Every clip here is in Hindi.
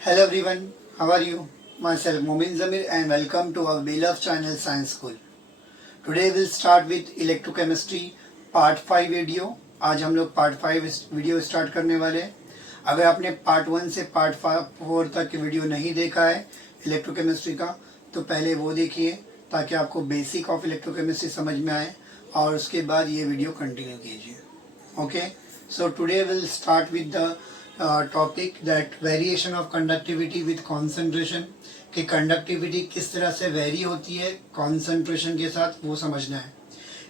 Hello everyone, how are you? Myself Momin Zamir and welcome to our beloved channel Science School. Today we'll start with electrochemistry part 5 video. आज हम लोग पार्ट 5 वीडियो स्टार्ट करने वाले हैं. अगर आपने पार्ट 1 से पार्ट 4 तक की वीडियो नहीं देखा है इलेक्ट्रोकेमिस्ट्री का तो पहले वो देखिए ताकि आपको बेसिक ऑफ इलेक्ट्रोकेमिस्ट्री समझ में आए और उसके बाद ये वीडियो कंटिन्यू कीजिए. Okay, so today will start with the topic that variation of conductivity with concentration. कि कंडक्टिविटी किस तरह से वेरी होती है कॉन्सेंट्रेशन के साथ, वो समझना है.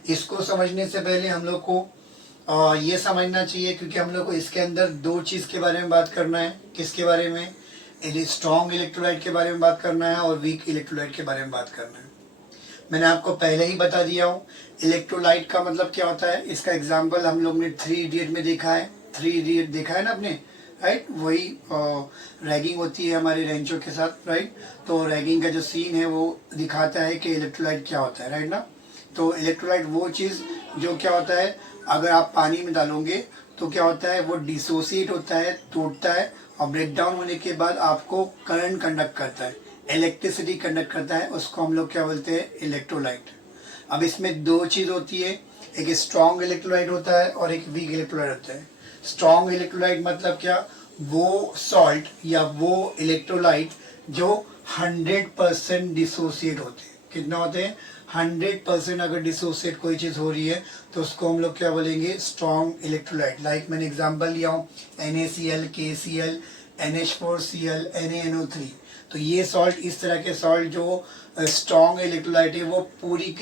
इसको समझने से पहले हम लोग को ये समझना चाहिए क्योंकि हम लोग को इसके अंदर दो चीज़ के बारे में बात करना है. किसके बारे में? स्ट्रॉन्ग इलेक्ट्रोलाइट के बारे में बात करना है और वीक इलेक्ट्रोलाइट के बारे में बात करना है. मैंने आपको पहले ही बता दिया हूँ इलेक्ट्रोलाइट का मतलब क्या होता है. इसका एग्जाम्पल हम लोग ने 3 इडियट में देखा है. 3 इडियट देखा है ना आपने, राइट. वही रैगिंग होती है हमारे रेंचो के साथ, राइट. तो रैगिंग का जो सीन है वो दिखाता है कि इलेक्ट्रोलाइट क्या होता है, राइट ना. तो इलेक्ट्रोलाइट वो चीज़ जो क्या होता है, अगर आप पानी में डालोगे तो क्या होता है, वो डिसोसिएट होता है, टूटता है और ब्रेक डाउन होने के बाद आपको करंट कंडक्ट करता है, इलेक्ट्रिसिटी कंडक्ट करता है. उसको हम लोग क्या बोलते हैं, इलेक्ट्रोलाइट. अब इसमें दो चीज़ होती है, एक स्ट्रॉन्ग इलेक्ट्रोलाइट होता है और एक वीक इलेक्ट्रोलाइट होता है. स्ट्रॉन्ग इलेक्ट्रोलाइट मतलब क्या, वो सॉल्ट या वो इलेक्ट्रोलाइट जो 100% डिसोसिएट होते हैं. कितना होते हैं? 100% अगर डिसोसिएट कोई चीज़ हो रही है तो उसको हम लोग क्या बोलेंगे, स्ट्रॉन्ग इलेक्ट्रोलाइट. लाइक मैंने एग्जांपल लिया हूँ NaCl, KCl, NH4Cl, NaNO3. तो ये सॉल्ट, इस तरह के सॉल्ट जो स्ट्रॉन्ग इलेक्ट्रोलाइट है वो पूरी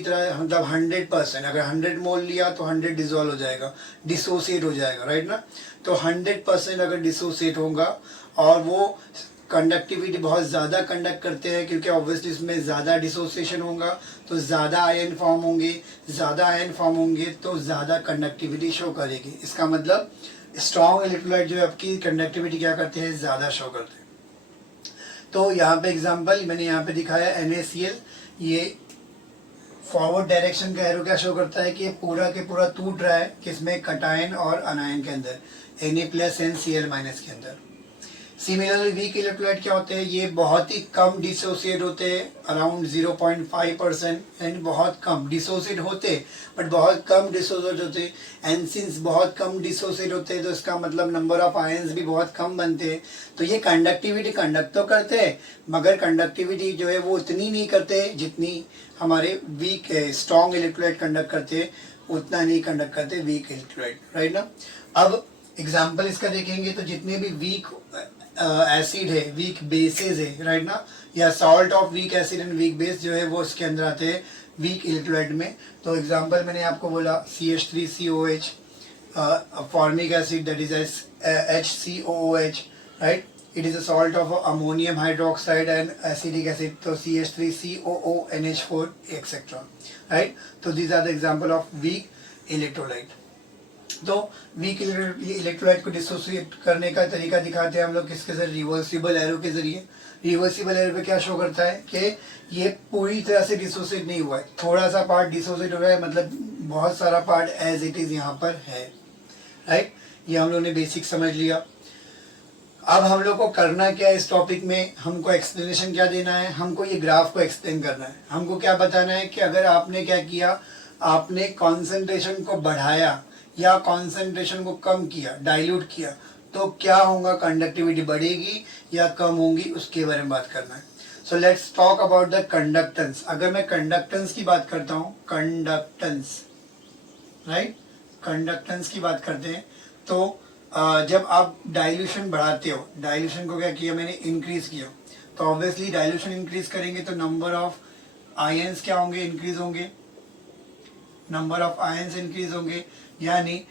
तरह मतलब 100%, अगर 100 मोल लिया तो 100 डिजोल्व हो जाएगा, डिसोसिएट हो जाएगा, राइट ना. तो 100% अगर डिसोसिएट होगा और वो कंडक्टिविटी बहुत ज़्यादा कंडक्ट करते हैं क्योंकि ऑब्वियसली इसमें ज़्यादा डिसोसिएशन होगा तो ज़्यादा आयन फॉर्म होंगे, ज़्यादा आयन फॉर्म होंगे तो ज़्यादा कंडक्टिविटी शो करेगी. इसका मतलब स्ट्रॉन्ग इलेक्ट्रोलाइट जो है आपकी कंडक्टिविटी क्या करते हैं, ज़्यादा शो करते हैं. तो यहाँ पे एग्जांपल मैंने यहाँ पे दिखाया NaCl. ये फॉरवर्ड डायरेक्शन का एरो क्या शो करता है कि पूरा के पूरा टूट रहा है किसमें, कटायन और अनायन के अंदर, Na+NCl- के अंदर. सिमिलरली वीक इलेक्ट्रोलाइट क्या होते हैं, ये बहुत ही कम डिसोसिएट होते हैं, अराउंड 0.5%. एंड बहुत कम डिसोसिएट होते बट बहुत कम डिसोसिएट होते. एंड सिंस बहुत कम डिसोसिएट होते हैं तो इसका मतलब नंबर ऑफ आयंस भी बहुत कम बनते हैं. तो ये कंडक्टिविटी कंडक्ट तो करते हैं मगर कंडक्टिविटी जो है वो उतनी नहीं करते जितनी हमारे वीक स्ट्रॉन्ग इलेक्ट्रोलाइट कंडक्ट करते, उतना नहीं कंडक्ट करते वीक इलेक्ट्रोलाइट, राइट ना. अब एग्जाम्पल इसका देखेंगे तो जितने भी वीक एसिड है, वीक बेसेस है, राइट ना, या salt of weak acid and weak base जो है वो इसके अंदर आते हैं वीक इलेक्ट्रोलाइट में. तो एग्जांपल मैंने आपको बोला CH3COH, formic acid that is HCOOH, right. It is a salt of ammonium hydroxide and acidic acid, तो CH3COONH4 एक्सेट्रा, राइट. तो these are the example of weak electrolyte. तो वीक इलेक्ट्रोलाइट को डिसोसिएट करने का तरीका दिखाते हैं हम लोग किसके जरिए, रिवर्सिबल एरो के जरिए. रिवर्सिबल एरो पे क्या शो करता है कि ये पूरी तरह से डिसोसिएट नहीं हुआ है, थोड़ा सा पार्ट डिसोसिएट हो रहा है, मतलब बहुत सारा पार्ट एज इट इज यहाँ पर है, राइट. ये हम लोग ने बेसिक समझ लिया. अब हम लोग को करना क्या है इस टॉपिक में, हमको एक्सप्लेनेशन क्या देना है, हमको ये ग्राफ को एक्सप्लेन करना है. हमको क्या बताना है कि अगर आपने क्या किया, आपने कॉन्सेंट्रेशन को बढ़ाया या कॉन्सेंट्रेशन को कम किया, डाइल्यूट किया, तो क्या होगा, कंडक्टिविटी बढ़ेगी या कम होगी, उसके बारे में बात करना है. So let's talk about the conductance. अगर मैं कंडक्टेंस की बात करता हूँ, कंडक्टेंस, राइट, कंडक्टेंस की बात करते हैं तो जब आप डाइल्यूशन बढ़ाते हो, डाइल्यूशन को क्या किया मैंने, इंक्रीज किया, तो ऑब्वियसली डाइल्यूशन इंक्रीज करेंगे तो नंबर ऑफ आयंस क्या होंगे, इंक्रीज होंगे, नंबर ऑफ आयंस इंक्रीज होंगे. यानी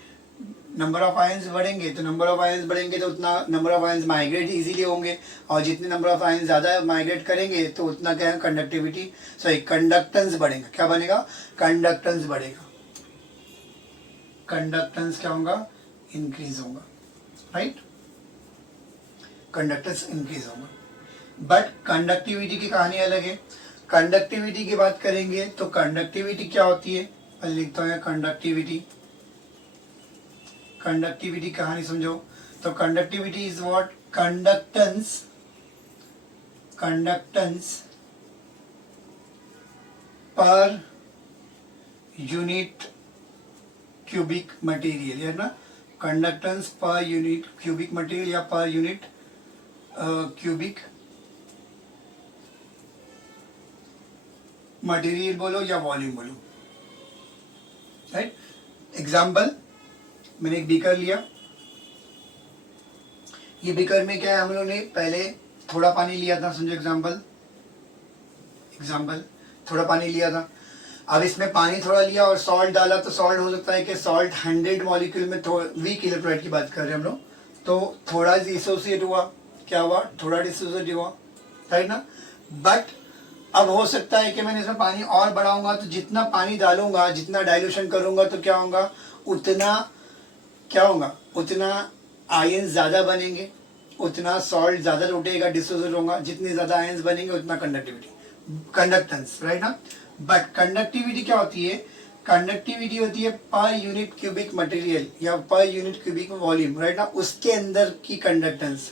नंबर ऑफ आयंस बढ़ेंगे तो नंबर ऑफ आयंस बढ़ेंगे तो उतना number of ions migrate easily होंगे और जितने नंबर ऑफ आयंस ज़्यादा माइग्रेट करेंगे तो उतना क्या है, कंडक्टिविटी सॉरी कंडक्टेंस बढ़ेगा. क्या बनेगा, कंडक्टेंस बढ़ेगा, कंडक्टेंस क्या होगा, इंक्रीज होगा, राइट. कंडक्टेंस इंक्रीज होगा. बट कंडक्टिविटी की कहानी अलग है. कंडक्टिविटी की बात करेंगे तो कंडक्टिविटी क्या होती है, लिखता हूँ कंडक्टिविटी. कंडक्टिविटी कहानी समझो तो conductivity is what, conductance per unit cubic material, है ना, conductance per unit cubic material या पर यूनिट क्यूबिक मटेरियल बोलो या वॉल्यूम बोलो, राइट। एग्जाम्पल, मैंने एक बीकर लिया, ये बीकर में क्या है, हम लोगों ने पहले थोड़ा पानी लिया था, समझो एग्जाम्पल थोड़ा पानी लिया था। अब इसमें पानी थोड़ा लिया और सॉल्ट डाला, तो सॉल्ट हो सकता है कि सॉल्ट 100 मॉलिक्यूल में, वीक इलेक्ट्रोलाइट की बात कर रहे हैं हम लोग, तो थोड़ा डिसोसिएट हुआ, क्या हुआ, थोड़ा डिसोसिएट हुआ, राइट ना। बट अब हो सकता है कि मैंने इसमें पानी और बढ़ाऊंगा, तो जितना पानी डालूंगा, जितना डाइल्यूशन करूंगा, तो क्या होगा, उतना आयंस ज़्यादा बनेंगे, उतना सॉल्ट ज़्यादा टूटेगा, डिसोसिएट होगा, जितने ज़्यादा आयंस बनेंगे उतना कंडक्टेंस, राइट ना। बट कंडक्टिविटी क्या होती है, कंडक्टिविटी होती है पर यूनिट क्यूबिक मटेरियल या per unit cubic volume, right ना, उसके अंदर की कंडक्टेंस।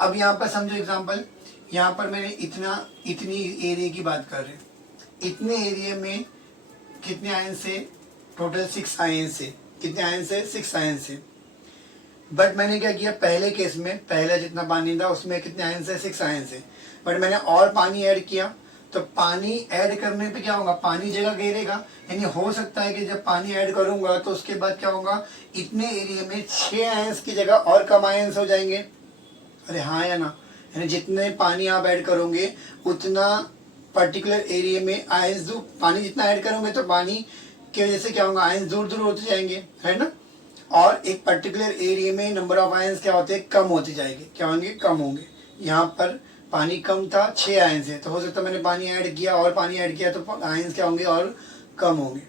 अब यहाँ पर समझो एग्जांपल, यहाँ पर मैंने इतनी एरिया की बात कर रहे हैं, इतने एरिया में कितने आयन से, टोटल 6 आयन से, कितने आयन से, 6 आयन से। बट मैंने क्या किया, पहले केस में पहला जितना पानी था उसमें कितने आयन से, 6 आयन से। बट मैंने और पानी ऐड किया, तो पानी ऐड करने पे क्या होगा, पानी जगह घेरेगा, यानी हो सकता है कि जब पानी ऐड करूंगा तो उसके बाद क्या होगा, इतने एरिया में 6 आयंस की जगह और कम आयंस हो जाएंगे। अरे हाँ या ना, यानी जितने पानी आप ऐड करोगे उतना पर्टिकुलर एरिया में आयंस, पानी जितना ऐड करोगे तो पानी की वजह से क्या होगा, आयंस दूर दूर होते जाएंगे, है ना। और एक पर्टिकुलर एरिया में नंबर ऑफ आयंस क्या होते हैं, कम होते जाएंगे, क्या होंगे, कम होंगे। यहाँ पर पानी कम था, 6 आयंस है, तो हो सकता है मैंने पानी ऐड किया और पानी ऐड किया तो आयंस क्या होंगे, और कम होंगे।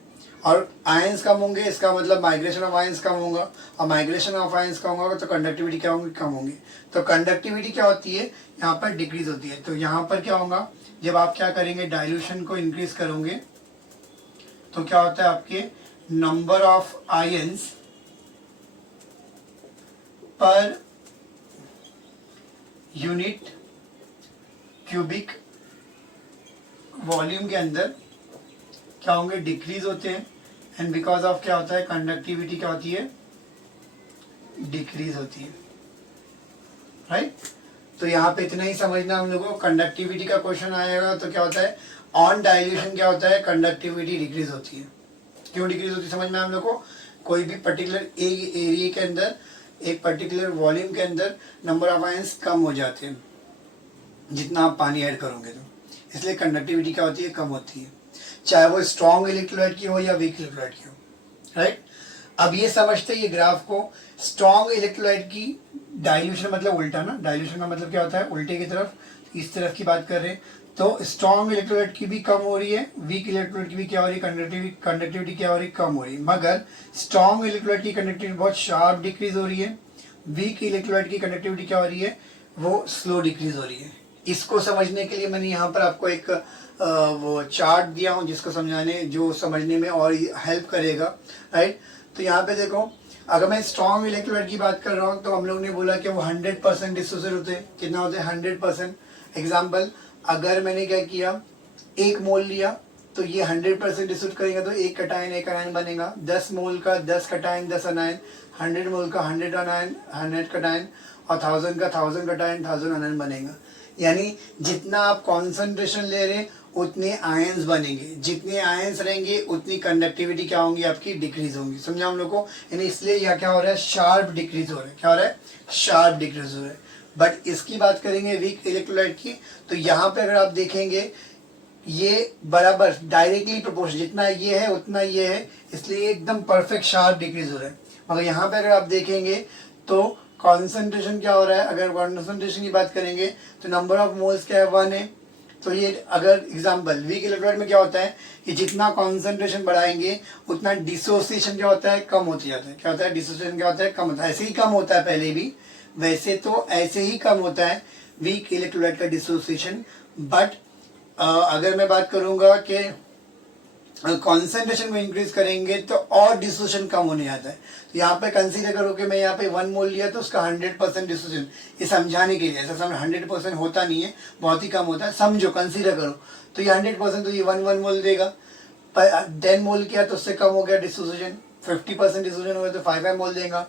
और आयंस कम होंगे, इसका मतलब माइग्रेशन ऑफ आयंस कम होगा, और माइग्रेशन ऑफ आयंस कम होगा तो कंडक्टिविटी क्या होंगी, कम होंगी। तो कंडक्टिविटी क्या होती है, यहाँ पर डिक्रीज होती है। तो यहाँ पर क्या होगा, जब आप क्या करेंगे, डाइल्यूशन को इंक्रीज करोगे तो क्या होता है, आपके number of ions per unit cubic volume के अंदर क्या होंगे, डिक्रीज होते हैं। एंड बिकॉज ऑफ क्या होता है, कंडक्टिविटी क्या होती है, डिक्रीज होती है, राइट। तो यहाँ पे इतना ही समझना हम लोगों को, कंडक्टिविटी का क्वेश्चन आएगा तो क्या होता है, ऑन डाइल्यूशन क्या होता है, कंडक्टिविटी डिक्रीज होती है। क्यों डिक्रीज होती है समझ में हम लोग को, कोई भी पर्टिकुलर एरिया के अंदर, एक पर्टिकुलर वॉल्यूम के अंदर नंबर ऑफ आयंस कम हो जाते हैं जितना आप पानी ऐड करोगे, तो इसलिए कंडक्टिविटी क्या होती है, कम होती है, चाहे वो स्ट्रॉन्ग इलेक्ट्रोलाइट की हो या वीक इलेक्ट्रोलाइट की हो, राइट। अब ये समझते ये ग्राफ को, स्ट्रॉन्ग इलेक्ट्रोलाइट की डाइल्यूशन मतलब उल्टा ना, डाइल्यूशन का मतलब क्या होता है, उल्टे की तरफ, इस तरफ की बात कर रहे हैं। तो स्ट्रॉन्ग इलेक्ट्रोलाइट की भी कम हो रही है, वीक इलेक्ट्रोलाइट की भी क्या हो रही है, कंडक्टिविटी क्या हो रही है, कम हो रही है। मगर स्ट्रॉन्ग इलेक्ट्रोलाइट की कंडक्टिविटी बहुत शार्प डिक्रीज हो रही है, वीक इलेक्ट्रोलाइट की कंडक्टिविटी क्या हो रही है, वो स्लो डिक्रीज हो रही है। इसको समझने के लिए मैंने यहाँ पर आपको एक वो चार्ट दिया हूँ, जिसको जो समझने में और हेल्प करेगा, राइट। तो यहाँ पे देखो, अगर मैं स्ट्रॉन्ग इलेक्ट्रोलाइट की बात कर रहा हूँ तो हम लोग ने बोला कि वो 100% डिसोसिएट होते हैं। कितना होते हैं, 100%। एग्जाम्पल, अगर मैंने क्या किया, 1 मोल लिया तो ये 100% डिसोसिएट करेगा, तो 1 कटायन 1 अनायन बनेगा। 10 मोल का 10 कटायन 10 अनायन, 100 मोल का 100 अनायन 100 कटायन, और 1000 का 1000 कटायन 1000 अनायन बनेगा। यानी जितना आप कॉन्सेंट्रेशन ले रहे हैं उतने आयंस बनेंगे, जितने आयंस रहेंगे उतनी कंडक्टिविटी क्या होंगी, आपकी डिक्रीज होंगी। समझा हम लोग को, यानी इसलिए यह क्या हो रहा है, शार्प डिक्रीज हो रहा है। क्या हो रहा है, शार्प डिक्रीज हो रहा है। बट इसकी बात करेंगे वीक इलेक्ट्रोलाइट की, तो यहाँ पे अगर आप देखेंगे ये बराबर डायरेक्टली प्रोपोर्शन, जितना ये है उतना ये है, इसलिए एकदम परफेक्ट शार्प डिक्रीज हो रहा है। मगर यहाँ पे अगर आप देखेंगे तो कॉन्सेंट्रेशन क्या हो रहा है, अगर कॉन्सेंट्रेशन की बात करेंगे तो नंबर ऑफ मोल्स क्या है, 1 है। तो ये अगर एग्जाम्पल, वीक इलेक्ट्रोलाइट में क्या होता है कि जितना कॉन्सेंट्रेशन बढ़ाएंगे उतना डिसोसिएशन क्या होता है, कम होती जाता है। क्या होता है, डिसोसिएशन क्या होता है, कम होता है। ऐसे ही कम होता है पहले भी, वैसे तो ऐसे ही कम होता है वीक इलेक्ट्रोलाइट का डिसोसिएशन। बट अगर मैं बात करूंगा कि कॉन्सेंट्रेशन को इंक्रीज करेंगे तो और डिसोसिएशन कम होने आता है। तो यहाँ पे कंसीडर करो कि मैं यहाँ पे 1 मोल लिया तो उसका 100% डिसोसिएशन, ये समझाने के लिए, ऐसा समझ 100% होता नहीं है, बहुत ही कम होता है, समझो कंसीडर करो। तो ये 100% तो ये 1 मोल देगा, 10 मोल किया तो उससे कम हो गया डिसोसिएशन, 50% डिसोसिएशन हो गया तो 5 मोल देगा,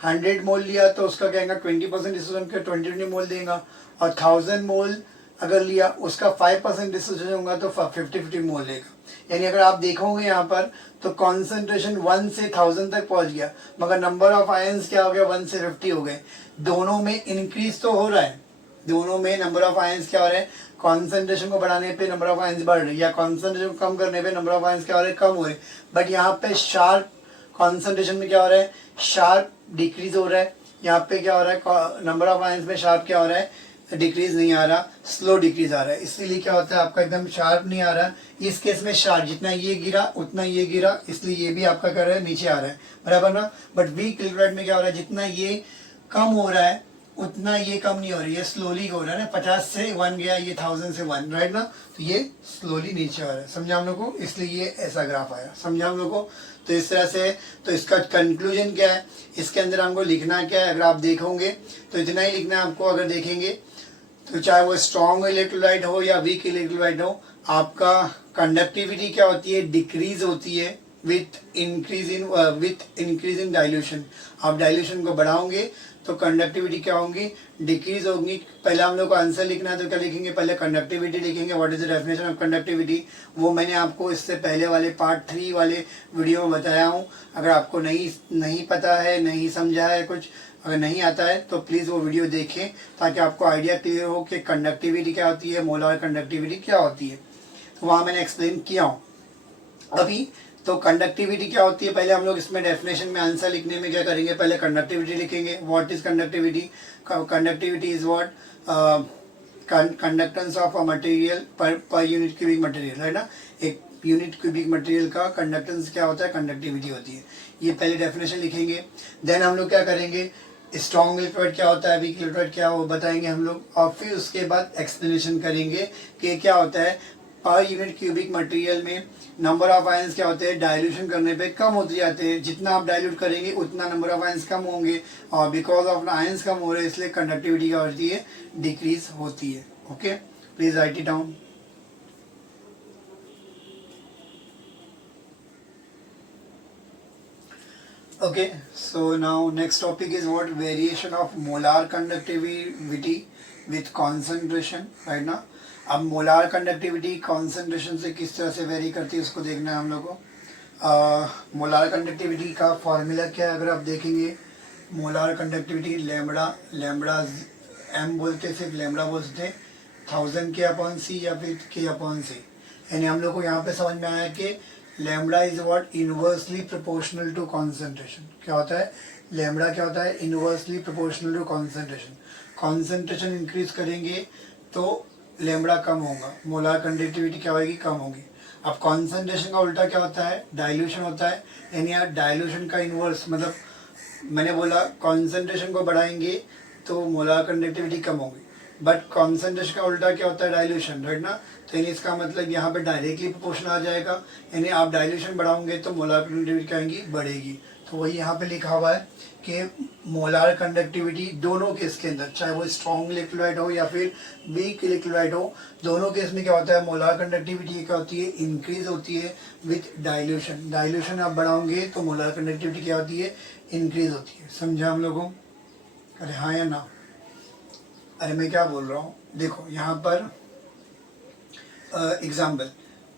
100 मोल लिया तो उसका क्या 20% डिसोसिएशन का 20 मोल देगा, और 1000 मोल अगर लिया उसका 5% डिसोसिएशन होगा तो 50 मोल लेगा। यानी अगर आप देखोगे यहाँ पर तो कॉन्सेंट्रेशन 1 से 1000 तक पहुंच गया, मगर नंबर ऑफ आयंस क्या हो गया, 1 से 50 हो गए। दोनों में इंक्रीज तो हो रहा है, दोनों में नंबर ऑफ आयंस क्या हो रहे हैं, कॉन्सेंट्रेशन को बढ़ाने पे नंबर ऑफ आयंस बढ़ रहे हैं, या कॉन्सेंट्रेशन को कम करने पे नंबर ऑफ आयंस क्या हो रहे हैं, कम हो रहे हैं। बट यहाँ पे शार्प कॉन्सेंट्रेशन में क्या हो रहा है, शार्प डिक्रीज हो रहा है। यहाँ पे क्या हो रहा है, नंबर ऑफ आयंस में शार्प क्या हो रहा है, डिक्रीज नहीं आ रहा, स्लो डिक्रीज आ रहा है। इसीलिए क्या होता है, आपका एकदम शार्प नहीं आ रहा। इस केस में शार्प जितना ये गिरा उतना ये गिरा, इसलिए ये भी आपका कर रहा है नीचे आ रहा है, बराबर ना। बट वीक इलेक्ट्रोलाइट में क्या हो रहा है, जितना ये कम हो रहा है उतना ये कम नहीं हो रही है, स्लोली हो रहा है ना। 50 से 1 गया, ये 1000 से 1, राइट ना, तो ये स्लोली नीचे आ रहा है। समझा हम लोग को, इसलिए ये ऐसा ग्राफ आया। समझा हम लोग को। तो इस तरह से, तो इसका कंक्लूजन क्या है, इसके अंदर हमको लिखना क्या है, अगर आप देखोगे तो इतना ही लिखना है आपको। अगर देखेंगे तो चाहे वो स्ट्रॉन्ग इलेक्ट्रोलाइट हो या वीक इलेक्ट्रोलाइट हो, आपका कंडक्टिविटी क्या होती है, डिक्रीज होती है विथ इंक्रीज इन डाइल्यूशन। आप डाइल्यूशन को बढ़ाओगे तो कंडक्टिविटी क्या होंगी, डिक्रीज होगी। पहले हम लोग को आंसर लिखना है तो क्या लिखेंगे, पहले कंडक्टिविटी लिखेंगे, what is the definition of conductivity. वो मैंने आपको इससे पहले वाले पार्ट 3 वाले वीडियो में बताया हूँ। अगर आपको नहीं पता है, नहीं समझा है कुछ, अगर नहीं आता है तो प्लीज़ वो वीडियो देखें, ताकि आपको आइडिया क्लियर हो कि कंडक्टिविटी क्या होती है, मोलार कंडक्टिविटी क्या होती है। तो वहाँ मैंने एक्सप्लेन किया हूँ अभी। तो कंडक्टिविटी क्या होती है, पहले हम लोग इसमें डेफिनेशन में आंसर लिखने में क्या करेंगे, पहले कंडक्टिविटी लिखेंगे। What is conductivity, conductivity is what, conductance of a material per unit cubic material, है ना। एक यूनिट क्यूबिक मटेरियल का कंडक्टेंस क्या होता है, कंडक्टिविटी होती है। ये पहले डेफिनेशन लिखेंगे। देन हम लोग क्या करेंगे, स्ट्रॉन्ग इलेक्ट्रोलाइट क्या होता है, वीक इलेक्ट्रोलाइट क्या वो बताएंगे हम लोग, और फिर उसके बाद एक्सप्लेनेशन करेंगे कि क्या होता है पर यूनिट क्यूबिक मटेरियल में नंबर ऑफ आयंस क्या होते हैं, डाइल्यूशन करने पे कम होते जाते हैं। जितना आप डाइल्यूट करेंगे उतना नंबर ऑफ आयंस कम होंगे, और बिकॉज ऑफ आयंस कम हो रहे हैं इसलिए कंडक्टिविटी क्या होती है, डिक्रीज होती है। Okay, please right it down. Okay, so now next topic is what, variation of molar conductivity with concentration, right ना। अब मोलार कंडक्टिविटी कॉन्सेंट्रेशन से किस तरह से वेरी करती है उसको देखना है हम लोग को। मोलार कंडक्टिविटी का फॉर्मूला क्या है, अगर आप देखेंगे मोलार कंडक्टिविटी लैम्बडा एम बोलते, सिर्फ लैम्बडा बोलते, 1000 K/C या फिर K/C। यानी हम लोग को यहाँ पे समझ में आया कि lambda is what, inversely proportional to concentration. क्या होता है, लैम्बडा क्या होता है, inversely proportional to concentration. Concentration increase करेंगे तो लैम्बडा कम होगा, मोलार कंडक्टिविटी क्या होगी, कम होगी। अब कॉन्सेंट्रेशन का उल्टा क्या होता है, डाइल्यूशन होता है। यानी यार डाइल्यूशन का इनवर्स, मतलब मैंने बोला कॉन्सेंट्रेशन को बढ़ाएंगे तो मोलार कंडक्टिविटी कम होगी, बट कॉन्सेंट्रेशन का उल्टा क्या होता है, डाइल्यूशन, राइट ना। तो यानी इसका मतलब यहाँ पे डायरेक्टली प्रोपोर्शनल आ जाएगा, यानी आप डाइल्यूशन बढ़ाओगे तो मोलार कंडक्टिविटी क्या होगी, बढ़ेगी। तो वही यहाँ पे लिखा हुआ है कि मोलार कंडक्टिविटी दोनों केस के अंदर, चाहे वो स्ट्रॉन्ग इलेक्ट्रोलाइट हो या फिर वीक इलेक्ट्रोलाइट हो, दोनों केस में क्या होता है, मोलार कंडक्टिविटी क्या होती है, इंक्रीज होती है विथ डाइल्यूशन। डाइल्यूशन आप बढ़ाओगे तो मोलार कंडक्टिविटी क्या होती है, इंक्रीज होती है। समझा हम लोगों, अरे हाँ या ना, अरे मैं क्या बोल रहा हूँ, देखो यहाँ पर एग्जाम्पल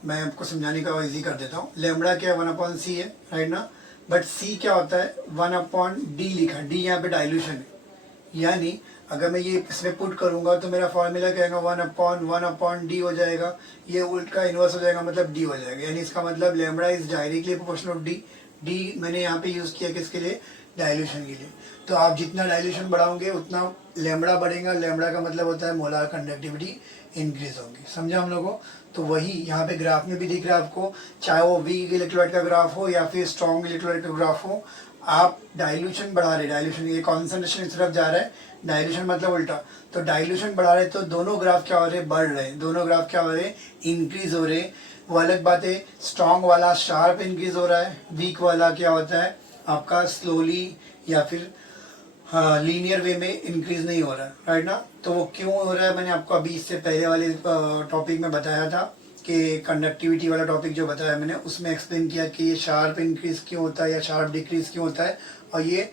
मैं आपको समझाने का इजी कर देता हूँ। लैम्बडा क्या 1/c है, राइट ना, बट c क्या होता है 1/d लिखा, d यहाँ पे डाइल्यूशन है। यानी अगर मैं ये इसमें पुट करूंगा तो मेरा फॉर्मूला क्या है, 1/d हो जाएगा, ये उल्ट का इनवर्स हो जाएगा, मतलब d हो जाएगा। यानी इसका मतलब lambda is directly proportional to d मैंने यहाँ पे यूज किया किसके लिए, डाइल्यूशन के लिए। तो आप जितना डाइल्यूशन बढ़ाओगे उतना लैम्बडा बढ़ेगा, लैम्बडा का मतलब होता है मोलार कंडक्टिविटी इंक्रीज होगी। समझा हम लोगों। तो वही यहाँ पे ग्राफ में भी दिख रहा है आपको, चाहे वो वीक इलेक्ट्रोलाइट का ग्राफ हो या फिर स्ट्रॉन्ग इलेक्ट्रोलाइट का ग्राफ हो, आप डाइल्यूशन बढ़ा रहे, डाइल्यूशन ये कॉन्सेंट्रेशन इस तरफ जा रहा है, डाइल्यूशन मतलब उल्टा, तो डाइल्यूशन बढ़ा रहे तो दोनों ग्राफ क्या हो रहे, बढ़ रहे, दोनों ग्राफ क्या हो रहे, इंक्रीज हो रहे। वो अलग बात है। स्ट्रॉन्ग वाला शार्प इंक्रीज हो रहा है, वीक वाला क्या होता है आपका स्लोली या फिर हाँ लीनियर वे में इंक्रीज नहीं हो रहा है, राइट ना। तो वो क्यों हो रहा है, मैंने आपको अभी इससे पहले वाले टॉपिक में बताया था कि कंडक्टिविटी वाला टॉपिक जो बताया मैंने उसमें एक्सप्लेन किया कि ये शार्प इंक्रीज क्यों होता है या शार्प डिक्रीज क्यों होता है, और ये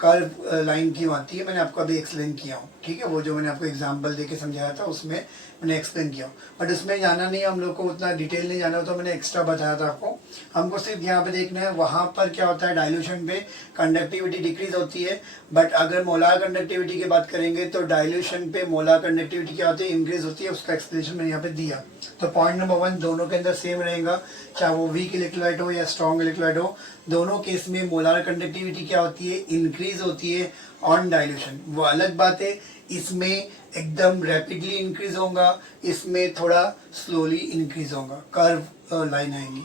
कर्व लाइन क्यों आती है, मैंने आपको अभी एक्सप्लेन किया हूँ, ठीक है। वो जो मैंने आपको एग्जांपल देके समझाया था उसमें मैंने एक्सप्लेन किया, बट उसमें जाना नहीं, हम लोग को उतना डिटेल नहीं जाना, तो मैंने एक्स्ट्रा बताया था आपको। हमको सिर्फ यहाँ पे देखना है वहाँ पर क्या होता है, डाइल्यूशन पे कंडक्टिविटी डिक्रीज होती है, बट अगर मोलार कंडक्टिविटी की बात करेंगे तो डाइल्यूशन पे मोलार कंडक्टिविटी क्या होती है, इंक्रीज होती है। उसका एक्सप्लेनेशन मैंने यहाँ पे दिया। तो पॉइंट नंबर 1 दोनों के अंदर सेम रहेगा, चाहे वो वीक इलेक्ट्रोलाइट हो या स्ट्रॉन्ग इलेक्ट्रोलाइट हो, दोनों केस में मोलार कंडक्टिविटी क्या होती है, इंक्रीज होती है ऑन डाइल्यूशन। वो अलग बात है, इसमें एकदम रैपिडली इंक्रीज होगा, इसमें थोड़ा स्लोली इंक्रीज होगा, कर्व लाइन आएंगी,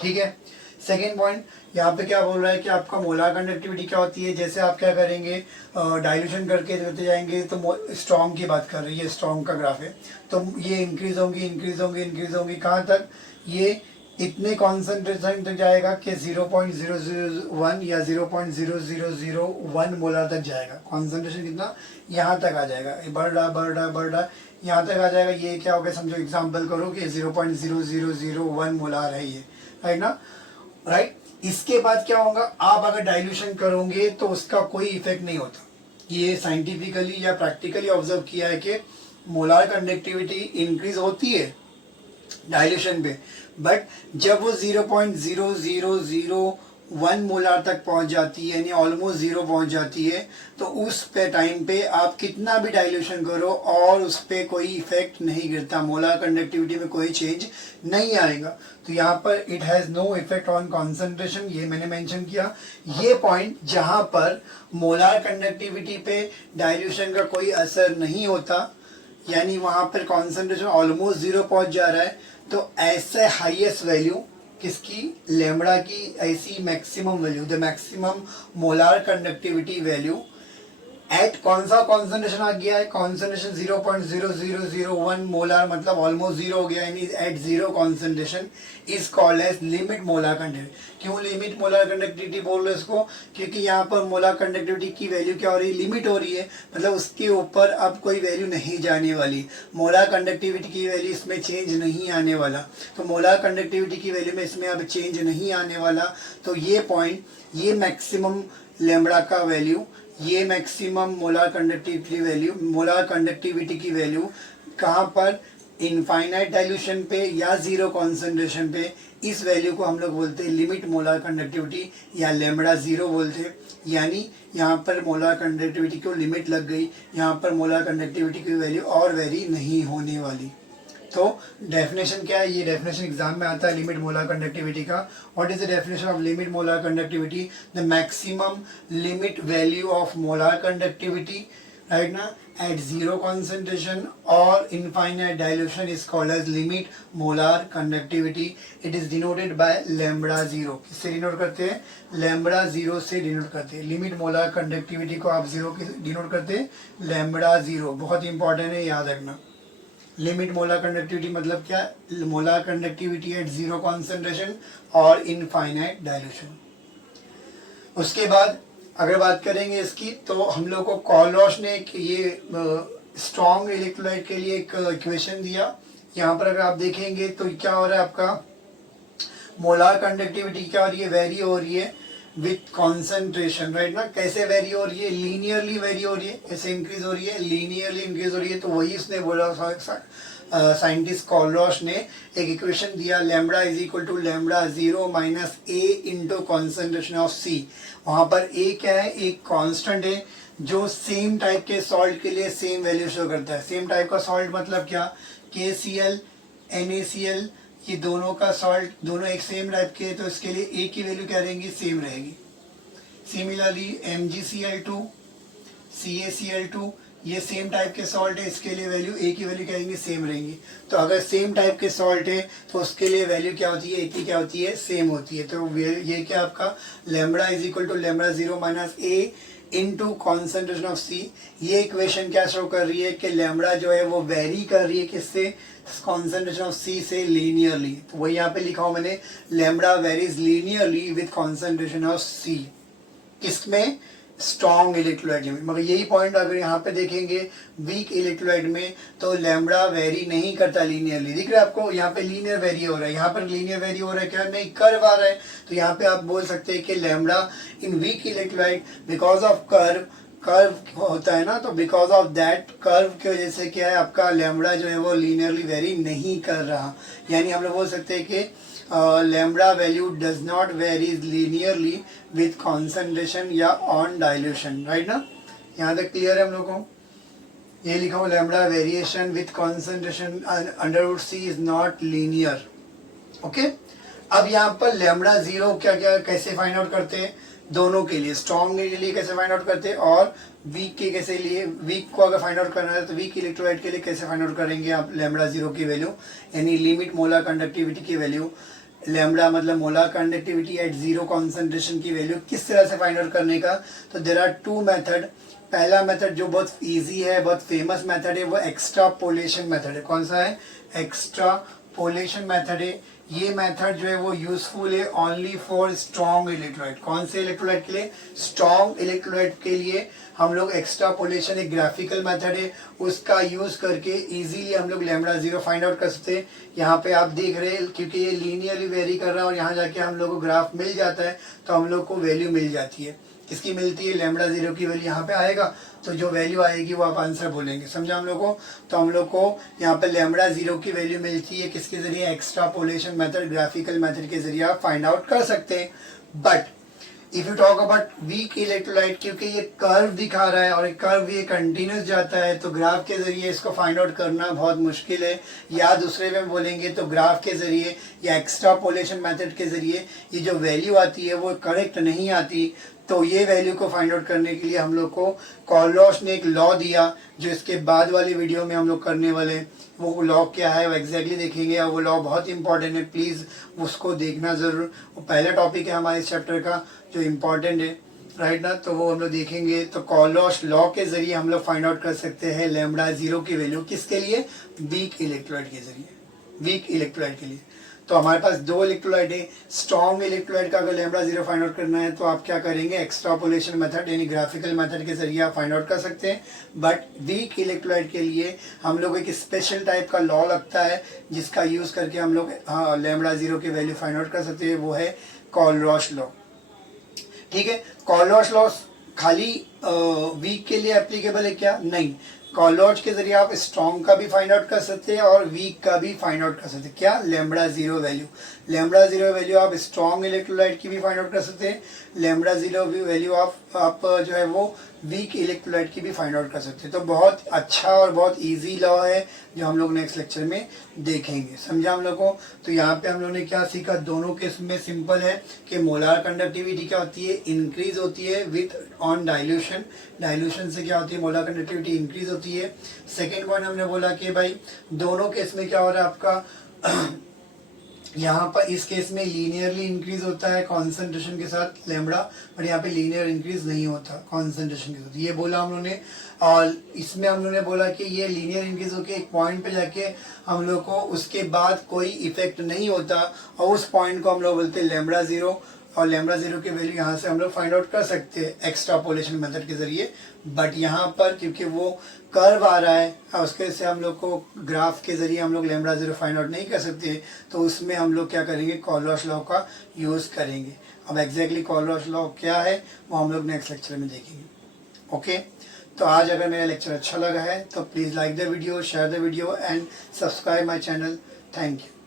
ठीक है। सेकेंड पॉइंट यहाँ पे क्या बोल रहा है कि आपका मोलार कंडक्टिविटी क्या होती है, जैसे आप क्या करेंगे डाइल्यूशन करते जाएंगे, तो स्ट्रॉन्ग की बात कर रही है, स्ट्रॉन्ग का ग्राफ है, तो ये इंक्रीज होंगी इंक्रीज होंगी इंक्रीज होंगी, कहाँ तक, ये इतने कॉन्सेंट्रेशन तक जाएगा कि 0.001 या 0.0001 मोलार तक जाएगा। कॉन्सेंट्रेशन कितना, यहाँ तक आ जाएगा, बढ़ रहा यहाँ तक आ जाएगा। ये क्या हो गया, समझो एग्जांपल करो कि 0.0001 मोलार है ये, राइट ना, राइट। इसके बाद क्या होगा, आप अगर डाइल्यूशन करोगे तो उसका कोई इफेक्ट नहीं होता। ये साइंटिफिकली या प्रैक्टिकली ऑब्जर्व किया है कि मोलार कंडक्टिविटी इंक्रीज होती है डाइल्यूशन पे, बट जब वो 0.0001 मोलार तक पहुंच जाती है, यानी ऑलमोस्ट 0 पहुंच जाती है, तो उस पे टाइम पे आप कितना भी डाइल्यूशन करो और उस पे कोई इफेक्ट नहीं गिरता, मोलार कंडक्टिविटी में कोई चेंज नहीं आएगा। तो यहाँ पर it has no effect on concentration, ये मैंने मेंशन किया। ये पॉइंट जहाँ पर मोलार कंडक्टिविटी पे डाइल्यूशन का कोई असर नहीं होता, यानी वहाँ पर कॉन्सेंट्रेशन ऑलमोस्ट 0 पहुंच जा रहा है, तो ऐसे हाईएस्ट वैल्यू किसकी, लेमड़ा की, ऐसी maximum value, the maximum molar conductivity value at कौन सा कॉन्सेंट्रेशन आ गया है, कॉन्सेंट्रेशन 0.0001 मोलार, मतलब ऑलमोस्ट 0 हो गया, यानी at 0 concentration is called as limit molar conductivity. क्यों लिमिट मोलार कंडक्टिविटी बोल रहे हैं इसको, क्योंकि यहाँ पर मोलार कंडक्टिविटी की वैल्यू क्या हो रही है, लिमिट हो रही है, मतलब उसके ऊपर अब कोई वैल्यू नहीं जाने वाली, मोलार कंडक्टिविटी की वैल्यू इसमें चेंज नहीं आने वाला। तो मोलार कंडक्टिविटी की वैल्यू में इसमें अब चेंज नहीं आने वाला। तो ये पॉइंट, ये मैक्सिमम लेमड़ा का वैल्यू, ये मैक्सिमम मोलार कंडक्टिविटी की वैल्यू कहाँ पर, इनफाइनाइट डाइल्यूशन पे या 0 कॉन्सेंट्रेशन पे, इस वैल्यू को हम लोग बोलते हैं लिमिट मोलार कंडक्टिविटी या लेमड़ा 0 बोलते हैं। यानी यहाँ पर मोलार कंडक्टिविटी को लिमिट लग गई, यहाँ पर मोलार कंडक्टिविटी की वैल्यू और वेरी नहीं होने वाली। तो डेफिनेशन क्या है, ये डेफिनेशन एग्जाम में आता है लिमिट मोलार कंडक्टिविटी का। What is the definition of limit molar conductivity, the maximum limit value of molar conductivity, right ना, eight 0 concentration or infinite dilution is called as limit molar conductivity. It is denoted by lambda 0. किससे डिनोट करते हैं, लैम्बडा 0 से डिनोट करते हैं। लिमिट मोलार कंडक्टिविटी को आप 0 के डिनोट करते हैं, लैम्बडा 0, बहुत इंपॉर्टेंट है, याद रखना। लिमिट मोलार कंडक्टिविटी मतलब क्या, मोलार कंडक्टिविटी एट 0 कॉन्सेंट्रेशन और इनफाइनाइट डाइल्यूशन। उसके बाद अगर बात करेंगे इसकी, तो हम लोग को कॉलरॉश ने एक ये स्ट्रॉन्ग इलेक्ट्रोलाइट के लिए एक इक्वेशन दिया। यहाँ पर अगर आप देखेंगे तो क्या हो रहा है, आपका मोलार कंडक्टिविटी क्या हो रही है, वेरी हो रही है विथ कॉन्सेंट्रेशन, राइट ना। कैसे वेरी हो रही है, लीनियरली वेरी हो रही है, कैसे इंक्रीज हो रही है, लीनियरली इंक्रीज हो रही है। तो वही इसने बोला, साइंटिस्ट कॉलरॉश ने एक इक्वेशन दिया, lambda is equal to lambda 0 minus A into concentration of C. वहाँ पर ए क्या है, एक कांस्टेंट है जो सेम टाइप के सॉल्ट के लिए सेम वैल्यू शो करता है। सेम टाइप का सॉल्ट मतलब क्या, KCl, NaCl, ये दोनों का सॉल्ट दोनों एक सेम टाइप के, तो इसके लिए ए की वैल्यू क्या रहेगी, सेम रहेगी। सिमिलरली MgCl2, CaCl2, ये सेम टाइप के सॉल्ट है, इसके लिए वैल्यू ए की वैल्यू क्या रहेंगी, सेम रहेंगी। तो अगर सेम टाइप के सॉल्ट है तो उसके लिए वैल्यू क्या होती है, ए की क्या होती है, सेम होती है। तो ये क्या आपका lambda is equal to lambda 0 minus A into concentration of C. ये इक्वेशन क्या शो कर रही है कि लैम्बडा जो है वो वेरी कर रही है किससे, कॉन्सेंट्रेशन ऑफ सी से लीनियरली। तो वही यहाँ पे लिखा हूँ मैंने, lambda varies linearly with concentration of C. किसमें, स्ट्रॉन्ग इलेक्ट्रोलाइट में। मगर यही पॉइंट अगर यहाँ पे देखेंगे वीक इलेक्ट्रोलाइट में तो लैम्बडा वेरी नहीं करता लीनियरली। दिख रहा है आपको, यहाँ पे लीनियर वेरी हो रहा है, यहाँ पर लीनियर वेरी हो रहा है क्या, नहीं कर्व आ रहा है। तो यहाँ पे आप बोल सकते हैं कि lambda in weak electrolyte because of curve होता है ना, तो बिकॉज ऑफ दैट कर्व की वजह से क्या है, आपका लैम्बडा जो है वो लीनियरली वेरी नहीं कर रहा। यानी हम लोग बोल सकते हैं कि lambda value does not varies linearly with concentration या ऑन डाइल्यूशन, राइट ना। यहाँ तक क्लियर है हम लोग को। ये लिखा हुआ lambda variation with concentration under root C is not linear. Okay, अब यहाँ पर लैम्बडा जीरो क्या क्या कैसे फाइंड आउट करते हैं, दोनों के लिए, स्ट्रॉन्ग के लिए कैसे फाइंड आउट करते हैं और वीक के कैसे लिए, वीक को अगर फाइंड आउट करना है तो वीक इलेक्ट्रोलाइट के लिए कैसे फाइंड आउट करेंगे आप लैम्बडा जीरो की वैल्यू, यानी लिमिट मोलर कंडक्टिविटी की वैल्यू। लैम्बडा मतलब molar conductivity eight zero concentration की वैल्यू किस तरह से फाइंड आउट करने का। तो देयर आर टू मेथड। पहला मेथड जो बहुत इजी है, बहुत फेमस मेथड है, वो एक्सट्रापोलेशन मेथड है। कौन सा है, एक्सट्रापोलेशन मेथड है। ये मेथड जो है वो यूजफुल है ओनली फॉर स्ट्रॉन्ग इलेक्ट्रोलाइट। कौन से इलेक्ट्रोलाइट के लिए, स्ट्रॉन्ग इलेक्ट्रोलाइट के लिए हम लोग एक्सट्रापोलेशन एक ग्राफिकल मेथड है, उसका यूज करके इजीली हम लोग लैम्बडा जीरो फाइंड आउट कर सकते हैं। यहाँ पे आप देख रहे हैं क्योंकि ये लीनियरली वेरी कर रहा है और यहाँ जाके हम लोग को ग्राफ मिल जाता है, तो हम लोग को वैल्यू मिल जाती है। किसकी मिलती है, लैम्बडा जीरो की वैल्यू यहाँ पे आएगा, तो जो वैल्यू आएगी वो आप आंसर बोलेंगे, समझा हम लोग को। तो हम लोग को यहाँ पे लैम्बडा जीरो की वैल्यू मिलती है किसके जरिए, एक्सट्रापोलेशन मेथड, ग्राफिकल मेथड के जरिए आप फाइंड आउट कर सकते हैं। But if you talk about weak electrolyte, क्योंकि ये कर्व दिखा रहा है और एक कर्व ये कंटिन्यूस जाता है, तो ग्राफ के जरिए इसको फाइंड आउट करना बहुत मुश्किल है। या दूसरे में बोलेंगे तो ग्राफ के जरिए या एक्सट्रापोलेशन मेथड के जरिए ये जो वैल्यू आती है वो करेक्ट नहीं आती। तो ये वैल्यू को फाइंड आउट करने के लिए हम लोग को कॉलरॉस ने एक लॉ दिया, जो इसके बाद वाली वीडियो में हम लोग करने वाले। वो लॉ क्या है वो एग्जैक्टली देखेंगे, और वो लॉ बहुत इंपॉर्टेंट है, प्लीज़ उसको देखना ज़रूर। वो पहला टॉपिक है हमारे इस चैप्टर का जो इम्पॉर्टेंट है, राइट ना। तो वो हम लोग देखेंगे। तो कॉलरॉस लॉ के जरिए हम लोग फाइंड आउट कर सकते हैं लैम्बडा जीरो की वैल्यू, किसके लिए, वीक इलेक्ट्रोलाइट के जरिए, वीक इलेक्ट्रोलाइट के लिए। तो हमारे पास दो इलेक्ट्रोलाइट है। स्ट्रॉन्ग इलेक्ट्रोलाइट का अगर लैम्बडा जीरो फाइंड आउट करना है तो आप क्या करेंगे, एक्सट्रापोलेशन मेथड यानी ग्राफिकल मेथड के जरिए आप फाइंड आउट कर सकते हैं। बट वीक इलेक्ट्रोलाइट के लिए हम लोग एक स्पेशल टाइप का लॉ लगता है जिसका यूज करके हम लोग लैम्बडा जीरो की वैल्यू फाइंड आउट कर सकते हैं, वो है कॉलरॉस लॉ। ठीक है, कॉलरॉस लॉ खाली वीक के लिए एप्लीकेबल है क्या, नहीं। कॉलरॉस के जरिए आप स्ट्रॉन्ग का भी फाइंड आउट कर सकते हैं और वीक का भी फाइंड आउट कर सकते हैं। क्या, lambda zero value. Lambda zero value आप स्ट्रॉन्ग इलेक्ट्रोलाइट की भी फाइंड आउट कर सकते हैं। लैम्बडा जीरो वैल्यू आप जो है वो वीक इलेक्ट्रोलाइट की भी फाइंड आउट कर सकते हैं। तो बहुत अच्छा और बहुत इजी लॉ है जो हम लोग नेक्स्ट लेक्चर में देखेंगे, समझा हम लोग को। तो यहाँ पे हम लोग ने क्या सीखा, दोनों केस में सिंपल है कि मोलार कंडक्टिविटी क्या होती है, इंक्रीज होती है विथ ऑन डाइल्यूशन। डाइल्यूशन से क्या होती है, मोलार कंडक्टिविटी इंक्रीज होती है। सेकेंड पॉइंट हमने बोला कि भाई दोनों केस में क्या हो रहा है आपका यहाँ पर इस केस में लीनियरली इंक्रीज होता है कॉन्सेंट्रेशन के साथ लैम्बडा, पर यहाँ पे लीनियर इंक्रीज नहीं होता कॉन्सेंट्रेशन के साथ, ये बोला हम लोगों ने। और इसमें हम लोगों ने बोला कि ये लीनियर इंक्रीज होकर एक पॉइंट पे जाके हम लोग को उसके बाद कोई इफेक्ट नहीं होता, और उस पॉइंट को हम लोग बोलते हैं लैम्बडा जीरो। और लैम्बडा जीरो की वैल्यू यहाँ से हम लोग फाइंड आउट कर सकते हैं एक्सट्रापोलेशन मेथड के जरिए। बट यहाँ पर क्योंकि वो कर्व आ रहा है और उसके से हम लोग को ग्राफ के जरिए हम लोग लैम्बडा जीरो फाइंड आउट नहीं कर सकते, तो उसमें हम लोग क्या करेंगे, कॉलरॉस लॉ का यूज़ करेंगे। अब एग्जैक्टली कॉलरॉस लॉ क्या है वो हम लोग नेक्स्ट लेक्चर में देखेंगे। ओके, तो आज अगर मेरा लेक्चर अच्छा लगा है तो please like the video, share the video and subscribe my channel. Thank you.